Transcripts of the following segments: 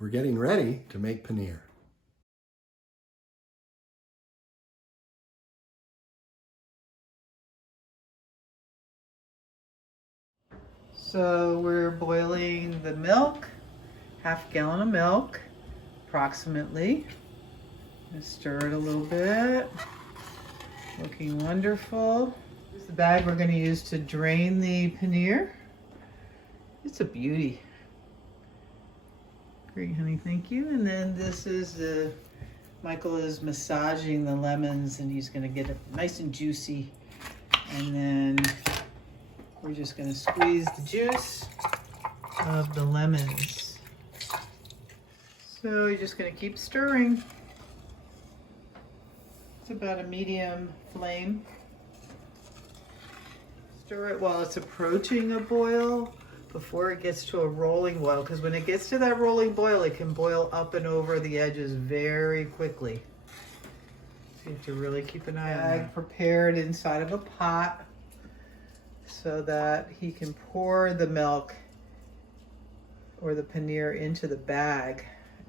We're getting ready to make paneer. So we're boiling the milk, half gallon of milk, approximately. Stir it a little bit. Looking wonderful. This is the bag we're going to use to drain the paneer. It's a beauty. Great, honey, thank you. And then this is Michael is massaging the lemons and he's going to get it nice and juicy. And then we're just going to squeeze the juice of the lemons. So you're just going to keep stirring. It's about a medium flame. Stir it while it's approaching a boil before it gets to a rolling boil, because when it gets to that rolling boil, it can boil up and over the edges very quickly. So you have to really keep an eye on that. Prepared inside of a pot so that he can pour the milk or the paneer into the bag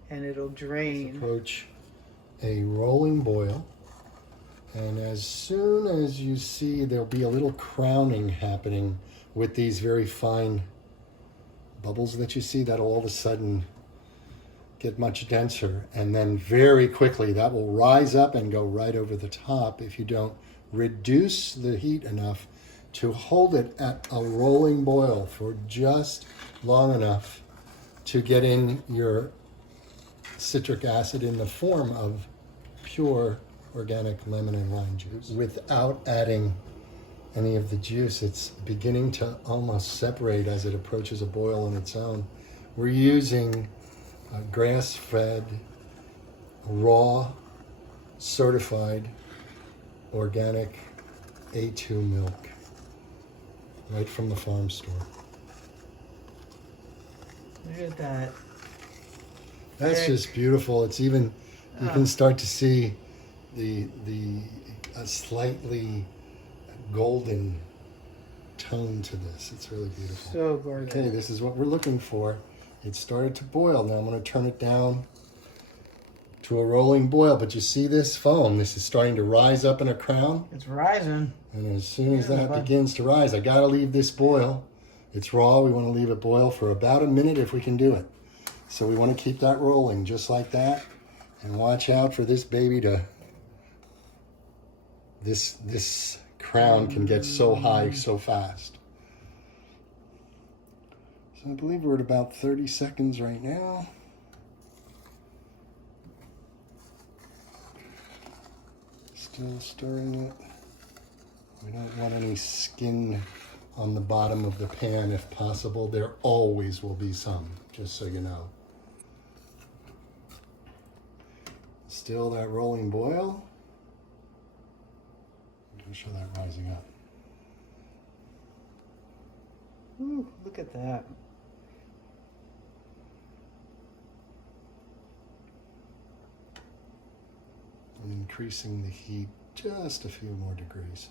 and it'll drain. Approach a rolling boil. And as soon as you see there'll be a little crowning happening with these very fine bubbles that you see, that'll all of a sudden get much denser. And then very quickly that will rise up and go right over the top if you don't reduce the heat enough to hold it at a rolling boil for just long enough to get in your citric acid in the form of pure organic lemon and lime juice without adding any of the juice. It's beginning to almost separate as it approaches a boil on its own. We're using grass-fed, raw, certified, organic A2 milk right from the farm store. Look at that. That's just beautiful. It's even, you can start to see the slightly golden tone to this. It's really beautiful. So gorgeous. Okay, this is what we're looking for. It started to boil. Now I'm going to turn it down to a rolling boil. But you see this foam? This is starting to rise up in a crown. It's rising. And as soon as that begins to rise, I got to leave this boil. It's raw. We want to leave it boil for about a minute if we can do it. So we want to keep that rolling just like that. And watch out for this baby to... This crown can get so high so fast. So I believe we're at about 30 seconds right now. Still stirring it. We don't want any skin on the bottom of the pan if possible. There always will be some, just so you know. Still that rolling boil. I'll show that rising up. Ooh, look at that. I'm increasing the heat just a few more degrees.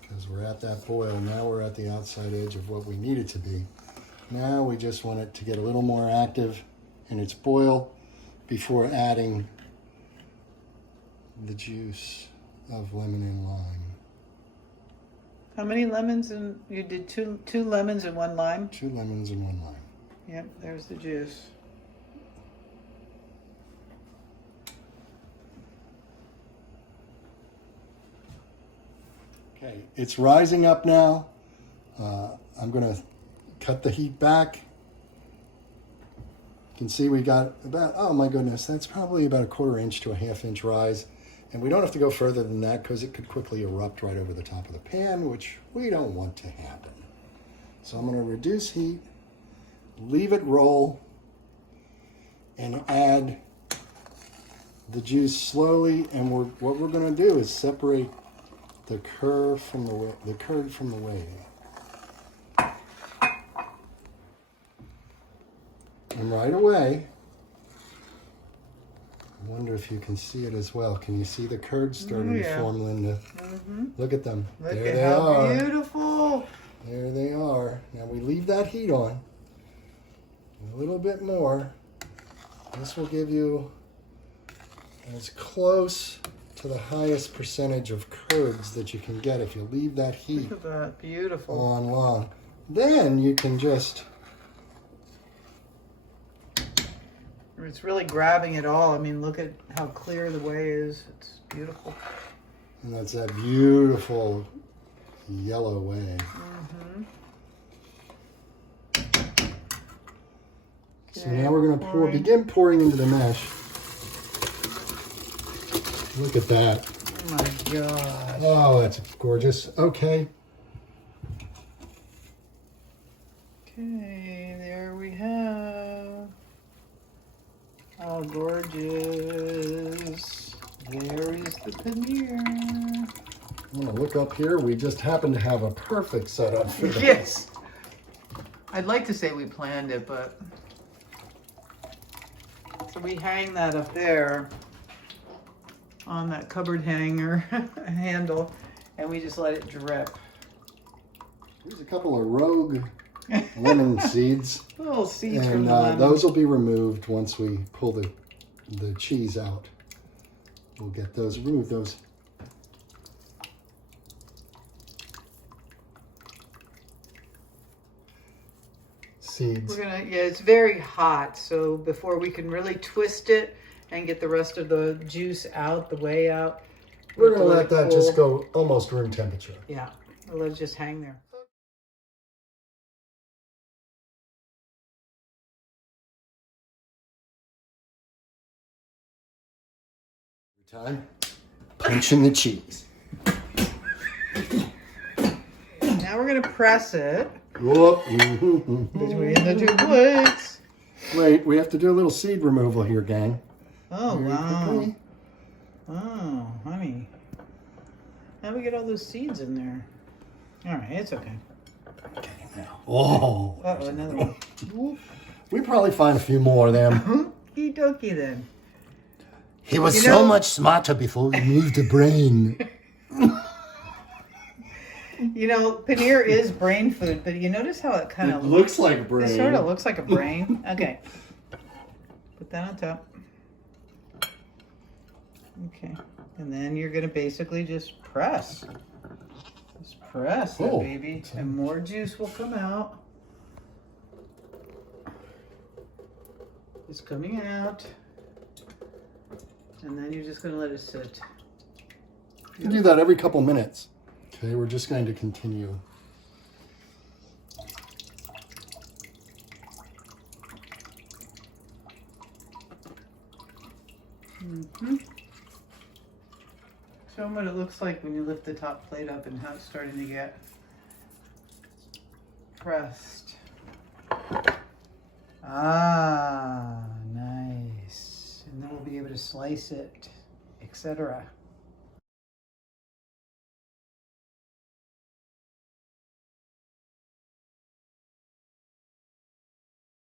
Because we're at that boil, now we're at the outside edge of what we need it to be. Now we just want it to get a little more active in its boil before adding the juice of lemon and lime. How many lemons? And you did two lemons and one lime? 2 lemons and 1 lime. Yep, there's the juice. Okay, it's rising up now. I'm going to cut the heat back. You can see we got about, oh my goodness, that's probably about a 1/4 inch to a 1/2 inch rise. And we don't have to go further than that because it could quickly erupt right over the top of the pan, which we don't want to happen. So I'm going to reduce heat, leave it roll, and add the juice slowly. And what we're going to do is separate the curd from the whey. And right away, I wonder if you can see it as well. Can you see the curds starting to form, Linda? Look at them. Look there at they how are. beautiful. There they are. Now we leave that heat on. A little bit more. This will give you as close to the highest percentage of curds that you can get if you leave that heat Look at that. Beautiful. on long. Then you can just... It's really grabbing it all. I mean, look at how clear the whey is. It's beautiful. And that's that beautiful yellow whey. So now we're going to begin pouring into the mesh. Look at that. Oh my gosh. Oh, that's gorgeous. Okay. Okay, there we have. Oh, gorgeous. There is the paneer. I'm going to look up here. We just happen to have a perfect setup for this. Yes. I'd like to say we planned it, but... So we hang that up there on that cupboard hanger handle, and we just let it drip. Here's a couple of rogue lemon seeds. Little seeds from And the lemon. those will be removed once we pull the cheese out. We'll get those, remove those. Seeds. We're gonna, yeah, it's very hot, so before we can really twist it and get the rest of the juice out, the whey out, We're going to let that cool. just go almost room temperature. Yeah, we'll let it just hang there. Time. Punching the cheese. Now we're gonna press it Whoop. between the two plates. Wait, we have to do a little seed removal here, gang. Oh, Very wow. quickly. Oh, honey. How do we get all those seeds in there? All right, it's okay. Okay, now. Oh. Uh-oh, another one. Whoop. We probably find a few more of them. Okie dokie then. He was You know- much smarter before we moved the brain. You know, paneer is brain food, but you notice how it kind It of looks like a brain. It sort of looks like a brain. Okay. Put that on top. Okay. And then you're going to basically just press. Just press that Oh. baby. And more juice will come out. It's coming out. And then you're just going to let it sit. You do that every couple minutes. Okay, we're just going to continue. Show them what it looks like when you lift the top plate up and how it's starting to get pressed. Ah, nice. And then we'll be able to slice it, etc.